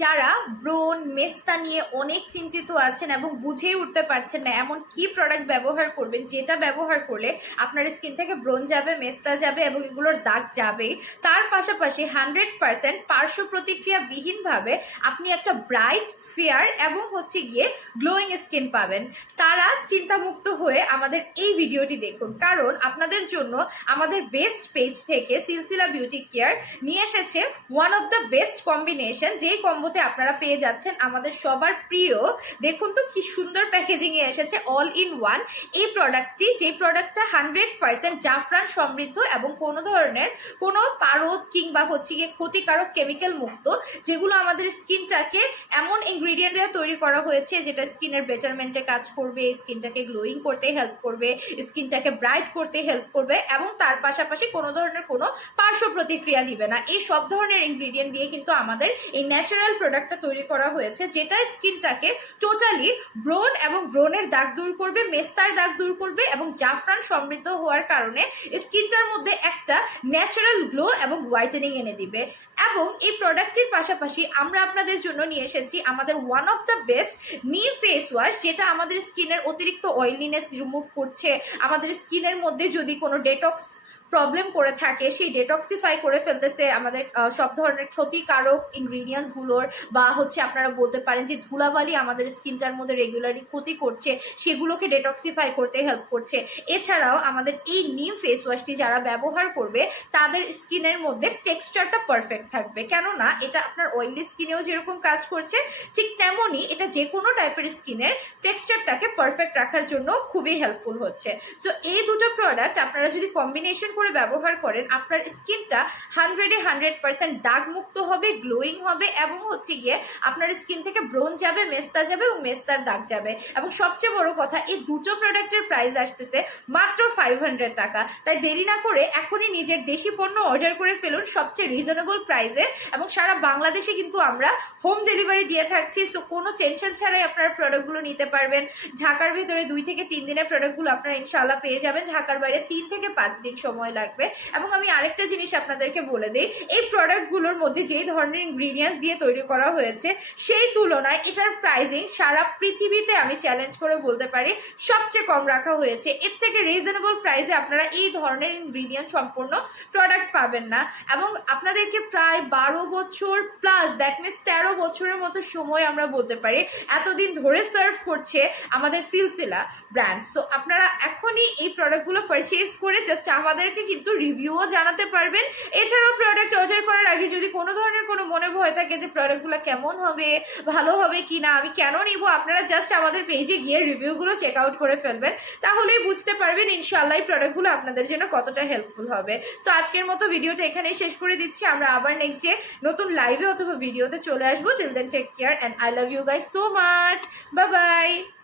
যারা ব্রণ মেস্তা নিয়ে অনেক চিন্তিত আছেন এবং বুঝেই উঠতে পারছেন না এমন কি প্রোডাক্ট ব্যবহার করবেন যেটা ব্যবহার করলে আপনার স্কিন থেকে ব্রণ যাবে, মেস্তা যাবে এবং এগুলোর দাগ যাবে, তার পাশাপাশি 100% পার্শ্ব প্রতিক্রিয়া বিহীনভাবে আপনি একটা ব্রাইট, ফেয়ার এবং গিয়ে গ্লোয়িং স্কিন পাবেন, তারা চিন্তামুক্ত হয়ে আমাদের এই ভিডিওটি দেখুন। কারণ আপনাদের জন্য আমাদের বেস্ট পেজ থেকে সিলসিলা বিউটি কেয়ার নিয়ে এসেছে one of the best combination, যেই কম্বোতে আপনারা পেয়ে যাচ্ছেন আমাদের সবার প্রিয়, দেখুন তো কি সুন্দর প্যাকেজিং এ এসেছে, অল ইন ওয়ান এই প্রোডাক্টটি, যে প্রোডাক্টটা 100% জাফরান সমৃদ্ধ এবং কোনো ধরনের কোনো পারদ কিংবা গিয়ে ক্ষতিকারক কেমিক্যাল মুক্ত, যেগুলো আমাদের স্কিনটাকে এমন ইনগ্রিডিয়েন্ট দিয়ে তৈরি করা হয়েছে যেটা স্কিনের বেটারমেন্টে কাজ করবে, স্কিনটাকে গ্লোয়িং করতে হেল্প করবে, স্কিনটাকে ব্রাইট করতে হেল্প করবে এবং তার পাশাপাশি কোনো ধরনের কোনো পার্শ্ব প্রতিক্রিয়া দিবে না। এই সব ধরনের ইনগ্রিডিয়েন্ট দিয়ে কিন্তু আমাদের এই ন্যাচারাল প্রোডাক্টটা তৈরি করা হয়েছে, যেটা স্কিনটাকে টোটালি ব্রণ এবং ব্রণের দাগ দূর করবে, মেস্তার দাগ দূর করবে এবং জাফরান সমৃদ্ধ হওয়ার কারণে স্কিনটার মধ্যে একটা ন্যাচারাল গ্লো এবং হোয়াইটেনিং এনে দিবে। এবং এই প্রোডাক্টটির পাশাপাশি আমরা আপনাদের জন্য নিয়ে এসেছি আমাদের ওয়ান অফ দ্য বেস্ট নিম ফেস ওয়াশ, যেটা আমাদের স্কিনের অতিরিক্ত অয়েলিনেস রিমুভ করছে, আমাদের স্কিনের মধ্যে যদি কোনো ডেটক্স প্রবলেম করে থাকে সেই ডেটক্সিফাই করে ফেলতেছে, আমাদের সব ধরনের ক্ষতিকারক ইনগ্রিডিয়েন্টস গুলোর বা আপনারা বলতে পারেন যে ধুলাবালি আমাদের স্কিনটার মধ্যে রেগুলারলি ক্ষতি করছে সেগুলোকে ডেটক্সিফাই করতে হেল্প করছে। এছাড়াও আমাদের এই নিম ফেস ওয়াশটি যারা ব্যবহার করবে তাদের স্কিনের মধ্যে টেক্সচারটা পারফেক্ট থাকবে, কেননা এটা আপনার অয়েলি স্কিনেও যেরকম কাজ করছে ঠিক তেমনই এটা যে কোনো টাইপের স্কিনের টেক্সচারটাকে পারফেক্ট রাখার জন্য খুবই হেল্পফুল হচ্ছে। সো এই দুটো প্রোডাক্ট আপনারা যদি কম্বিনেশন করে ব্যবহার করেন আপনার স্কিনটা 100% দাগ মুক্ত হবে, গ্লোয়িং হবে এবং গিয়ে আপনার স্কিন থেকে ব্রণ যাবে, মেস্তা যাবে এবং মেস্তার দাগ যাবে। এবং সবচেয়ে বড় কথা, এই দুটো প্রোডাক্টের প্রাইস আসতেছে মাত্র 500 টাকা। তাই দেরি না করে এখনই নিজের দেশি পণ্য অর্ডার করে ফেলুন সবচেয়ে রিজনেবল প্রাইসে, এবং সারা বাংলাদেশে কিন্তু আমরা হোম ডেলিভারি দিয়ে থাকছি। সো কোনো টেনশন ছাড়াই আপনারা প্রোডাক্টগুলো নিতে পারবেন। ঢাকার ভেতরে 2 থেকে 3 দিনের প্রোডাক্টগুলো আপনারা ইনশাআল্লাহ পেয়ে যাবেন, ঢাকার বাইরে 3 থেকে 5 দিন সময় লাগবে। এবং আমি আরেকটা জিনিস আপনাদেরকে বলে দিই, এই প্রোডাক্টগুলোর মধ্যে যেই ধরনের ইনগ্রিডিয়েন্টস দিয়ে তৈরি করা হয়েছে সেই তুলনায় এটার প্রাইসিং সারা পৃথিবীতে আমি চ্যালেঞ্জ করে বলতে পারি সবচেয়ে কম রাখা হয়েছে। এর থেকে রিজনেবল প্রাইসে আপনারা এই ধরনের ইনগ্রিডিয়েন্ট সম্পূর্ণ প্রোডাক্ট পাবেন না। এবং আপনাদেরকে প্রায় 12 বছর প্লাস, দ্যাট মিনস 13 বছরের মতো সময় আমরা বলতে পারি এতদিন ধরে সার্ভ করছে আমাদের সিলসিলা ব্র্যান্ড। সো আপনারা এখনই এই প্রোডাক্টগুলো পারচেজ করে জাস্ট আমাদেরকে কিন্তু রিভিউও জানাতে পারবেন। এছাড়াও প্রোডাক্ট অর্ডার করার আগে যদি কোনো ধরনের কোনো মনে ভয় থাকে যে প্রোডাক্টগুলো কেমন হবে, ভালো হবে কিনা, আমি কেন নিব, আপনারা জাস্ট আমাদের পেজে গিয়ে রিভিউগুলো চেক আউট করে ফেলবেন, তাহলেই বুঝতে পারবেন ইনশাআল্লাহ এই প্রোডাক্টগুলো আপনাদের জন্য কতটা হেল্পফুল হবে। সো আজকের মতো ভিডিওটা এখানেই শেষ করে দিচ্ছি। আমরা আবার নেক্সট ডে নতুন লাইভে অথবা ভিডিওতে চলে আসবো। Till then take care and I love you guys so much. Bye by.